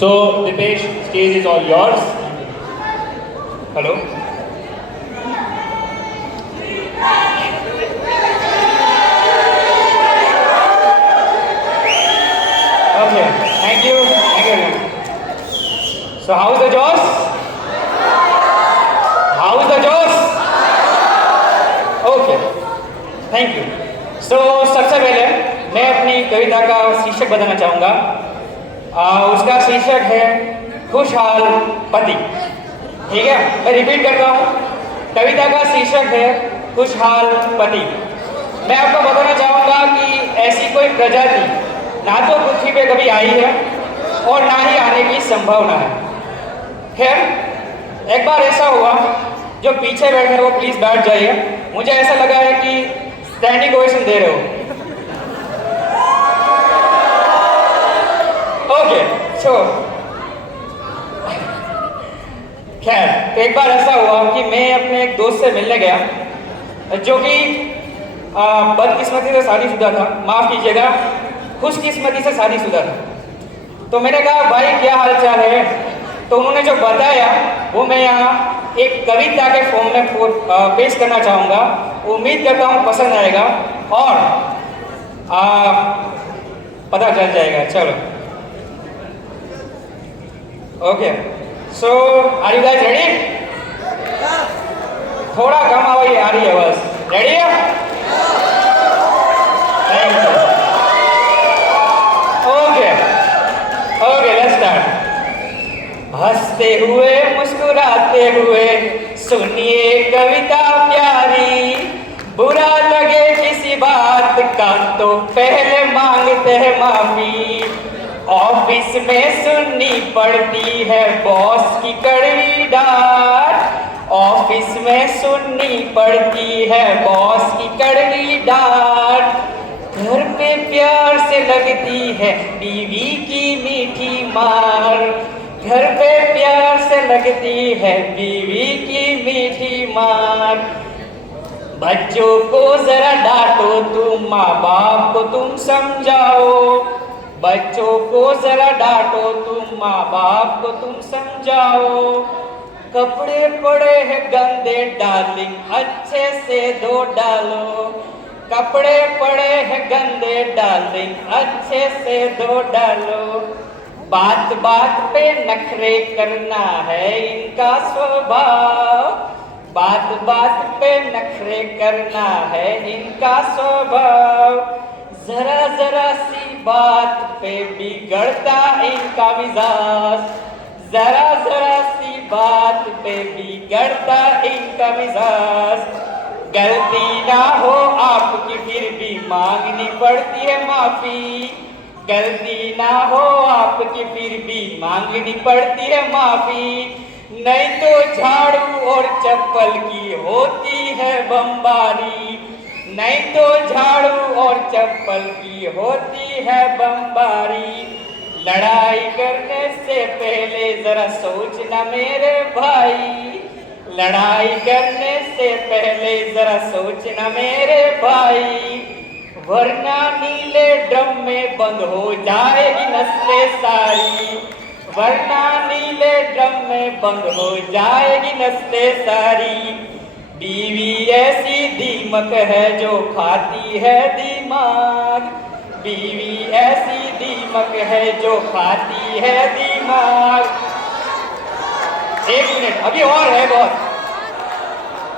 So, Dipesh, stage is all yours. Hello. Okay, thank you. Thank you. So, how's the Josh? How's the Josh? Okay, thank you. So, सबसे पहले मैं अपनी कविता का शीर्षक बताना चाहूँगा। उसका शीर्षक है खुशहाल पति। ठीक है, मैं रिपीट करता हूँ, कविता का शीर्षक है खुशहाल पति। मैं आपको बताना चाहूँगा कि ऐसी कोई प्रजाति ना तो पृथ्वी पे कभी आई है और ना ही आने की संभावना है। खैर, एक बार ऐसा हुआ, जो पीछे बैठे हैं वो प्लीज बैठ जाइए। मुझे ऐसा लगा है कि स्टैंडिंग ओवेशन दे रहे हो। ओके, सो खैर, तो एक बार ऐसा हुआ कि मैं अपने एक दोस्त से मिलने गया, जो कि बदकिस्मती से शादीशुदा था, माफ कीजिएगा, खुशकिस्मती से शादीशुदा था। तो मैंने कहा, भाई क्या हाल चाल है? तो उन्होंने जो बताया वो मैं यहाँ एक कविता के फॉर्म में पेश करना चाहूँगा। उम्मीद करता हूँ पसंद आएगा और पता चल जाएगा। चलो, okay, so are you guys ready? थोड़ा कम आवाज आ रही है बस। रेडी है? Thank you. Okay okay, let's start. हंसते हुए मुस्कुराते हुए सुनिए कविता प्यारी, बुरा लगे किसी बात का तो पहले मांगते हैं माफी। ऑफिस में सुननी पड़ती है बॉस की कड़वी डांट, ऑफिस में सुननी पड़ती है बॉस की कड़वी डांट। घर पे प्यार से लगती है बीवी की मीठी मार, घर पे प्यार से लगती है बीवी की मीठी मार। बच्चों को जरा डांटो तुम, माँ बाप को तुम समझाओ, बच्चों को जरा डांटो तुम, माँ बाप को तुम समझाओ। कपड़े पड़े हैं गंदे डार्लिंग, अच्छे से धो डालो, कपड़े पड़े हैं गंदे डार्लिंग, अच्छे से धो डालो। बात बात पे नखरे करना है इनका स्वभाव, बात बात पे नखरे करना है इनका स्वभाव। जरा जरा सी बात पे बिगड़ता इनका मिजाज, जरा जरा सी बात पे बिगड़ता इनका मिजाज। गलती ना हो आपकी फिर भी मांगनी पड़ती है माफी, गलती ना हो आपकी फिर भी मांगनी पड़ती है माफी। नहीं तो झाड़ू और चप्पल की होती है बमबारी, नहीं तो झाड़ू और चप्पल की होती है बमबारी। लड़ाई करने से पहले जरा सोचना मेरे भाई, लड़ाई करने से पहले जरा सोचना मेरे भाई। वरना नीले ड्रम में बंद हो जाएगी नस्लें सारी, वरना नीले ड्रम में बंद हो जाएगी नस्लें सारी। बीवी ऐसी दीमक है जो खाती है दिमाग, बीवी ऐसी दीमक है जो खाती है दिमाग। एक मिनट, अभी और है बहुत।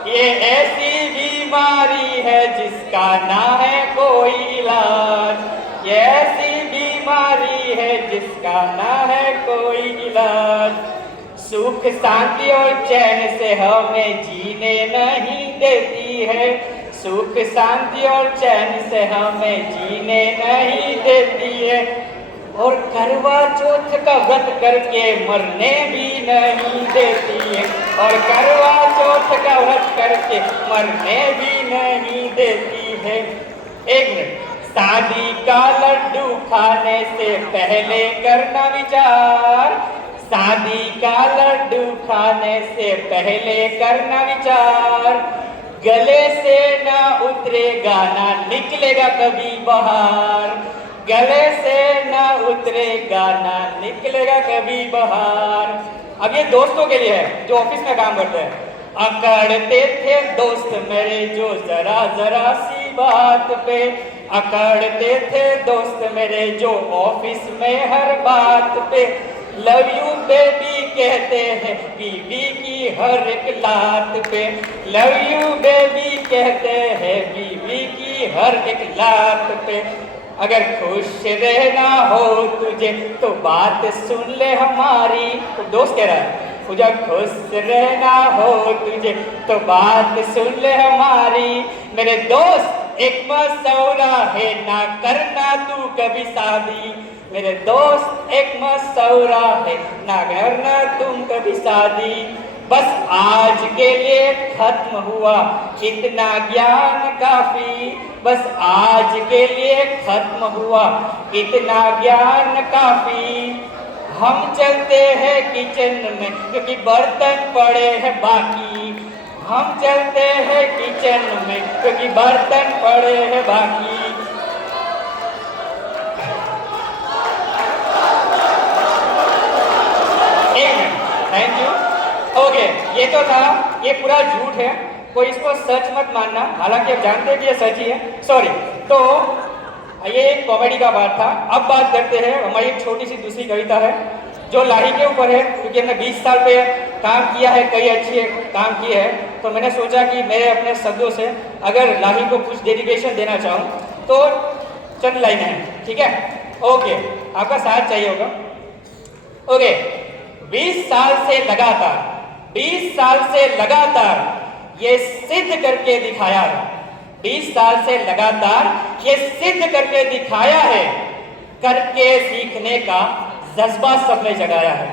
ये ऐसी बीमारी है जिसका ना है कोई इलाज, ये ऐसी बीमारी है जिसका ना है कोई इलाज। सुख शांति और चैन से हमें जीने नहीं देती है, सुख शांति और चैन से हमें जीने नहीं देती है। और करवा चौथ का व्रत करके मरने भी नहीं देती है, और करवा चौथ का व्रत करके मरने भी नहीं देती है। एक मिनट, शादी का लड्डू खाने से पहले करना विचार, शादी का लड्डू खाने से पहले करना विचार। गले से ना उतरेगा ना निकलेगा कभी बाहर, गले से न उतरेगा ना निकलेगा कभी बाहर। अब ये दोस्तों के लिए है जो ऑफिस में काम करते हैं। अकड़ते थे दोस्त मेरे जो जरा जरा सी बात पे, अकड़ते थे दोस्त मेरे जो ऑफिस में हर बात पे, लव यू बेबी कहते हैं बीवी की हर एक लात पे, लव यू बेबी कहते हैं बीवी की हर एक लात पे। अगर खुश रहना हो तुझे तो बात सुन ले हमारी। तो दोस्त कह रहा है मुझे खुश रहना हो तुझे तो बात सुन ले हमारी। मेरे दोस्त एक मशवरा है ना करना तू कभी शादी। मेरे दोस्त एक मशवरा है ना करना तुम कभी शादी। बस आज के लिए खत्म हुआ इतना ज्ञान काफी, बस आज के लिए खत्म हुआ इतना ज्ञान काफी। हम चलते हैं किचन में क्योंकि बर्तन पड़े हैं बाकी, हम चलते हैं किचन में क्योंकि बर्तन पड़े हैं बाकी। Thank you. ओके, ये तो था, ये पूरा झूठ है, कोई इसको सच मत मानना, हालांकि आप जानते हैं कि ये सच ही है। सॉरी। तो ये एक कॉमेडी का पार्ट था। अब बात करते हैं, हमारी एक छोटी सी दूसरी कविता है जो लाही के ऊपर है, क्योंकि हमने 20 साल पे काम किया है, कई अच्छे काम किए हैं, तो मैंने सोचा कि मेरे अपने शब्दों से अगर लाही को कुछ डेडिकेशन देना चाहूँ तो चंद लाइनें हैं, ठीक है? ओके, आपका साथ चाहिए होगा। ओके, 20 साल से लगातार, 20 साल से लगातार ये सिद्ध करके दिखाया है, 20 साल से लगातार ये सिद्ध करके दिखाया है, करके सीखने का जज्बा सब में जगाया है,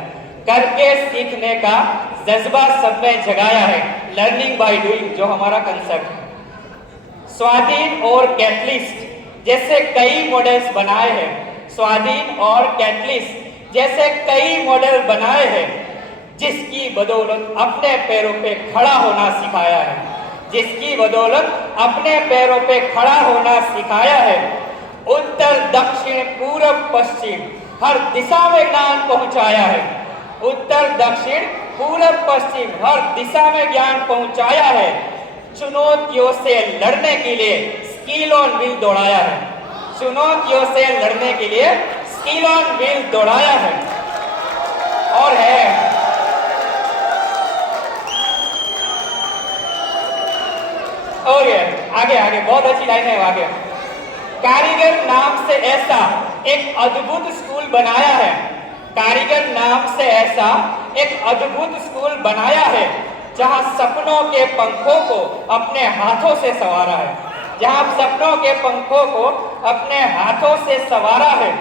करके सीखने का जज्बा सब में जगाया है। लर्निंग बाय डूइंग जो हमारा कंसेप्ट है। स्वाधीन और कैटलिस्ट जैसे कई मॉडल्स बनाए हैं, स्वाधीन और कैटलिस्ट जैसे कई मॉडल बनाए हैं, जिसकी बदौलत अपने पैरों पे खड़ा होना सिखाया है, जिसकी बदौलत अपने पैरों पे खड़ा होना सिखाया है। उत्तर दक्षिण पूरब पश्चिम हर दिशा में ज्ञान पहुंचाया है, उत्तर दक्षिण पूरब पश्चिम हर दिशा में ज्ञान पहुंचाया है। चुनौतियों से लड़ने के लिए स्किल ऑन व्हील दौड़ाया है, चुनौतियों से लड़ने के लिए स्किल ऑन व्हील दौड़ाया है। और है आगे आगे बहुत अच्छी लाइन है आगे। कारीगर नाम से ऐसा एक अद्भुत स्कूल बनाया है, कारीगर नाम से ऐसा एक अद्भुत स्कूल बनाया है, जहां सपनों के पंखों को अपने हाथों से संवारा है, जहां सपनों के पंखों को अपने हाथों से संवारा है।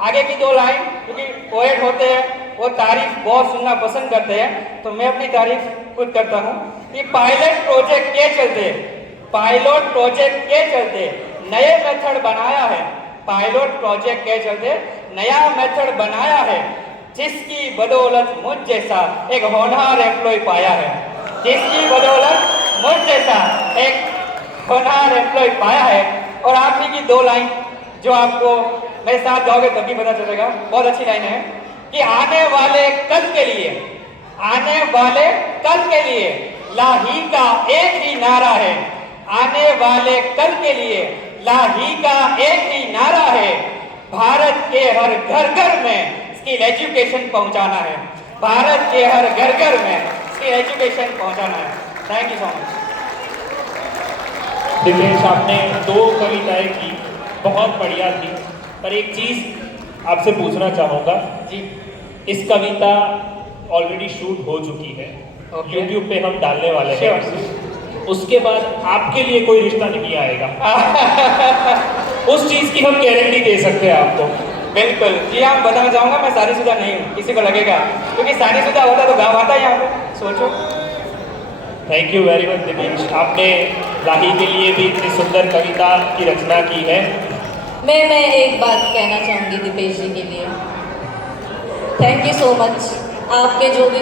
आगे की दो लाइन, क्योंकि पोएट होते हैं वो तारीफ बहुत सुनना पसंद करते हैं, तो मैं अपनी तारीफ खुद करता हूँ कि पायलट प्रोजेक्ट के चलते, पायलट प्रोजेक्ट के चलते नए मेथड बनाया है, पायलट प्रोजेक्ट के चलते नया मेथड बनाया है, जिसकी बदौलत मुझ जैसा एक होनहार एम्प्लॉय पाया है, जिसकी बदौलत मुझ जैसा एक होनहार एम्प्लॉय पाया है। और आखिरी की दो लाइन जो आपको मेरे साथ जाओगे तभी पता चलेगा, बहुत अच्छी लाइन है कि आने वाले कल के लिए, आने वाले कल के लिए लाही का एक ही नारा है, आने वाले कल के लिए लाही का एक ही नारा है। भारत के हर घर घर में स्किल एजुकेशन पहुंचाना है, भारत के हर घर घर में स्किल एजुकेशन पहुंचाना है। Thank you so much. Dipesh, आपने दो कविताएं की, बहुत बढ़िया थी, पर एक चीज आपसे पूछना चाहूँगा जी। इस कविता ऑलरेडी शूट हो चुकी है, YouTube पे हम डालने वाले हैं, उसके बाद आपके लिए कोई रिश्ता नहीं आएगा उस चीज की हम गारंटी दे सकते हैं आपको। बिल्कुल जी हाँ, बताना चाहूँगा मैं शादीशुदा नहीं हूँ, किसी को लगेगा, क्योंकि शादीशुदा होता तो गाँव आता यहाँ पे, सोचो। Thank you very much Dipesh, आपने लाही के लिए भी इतनी सुंदर कविता की रचना की है। मैं एक बात कहना चाहूँगी दिपेश जी के लिए। थैंक यू सो मच, आपके जो भी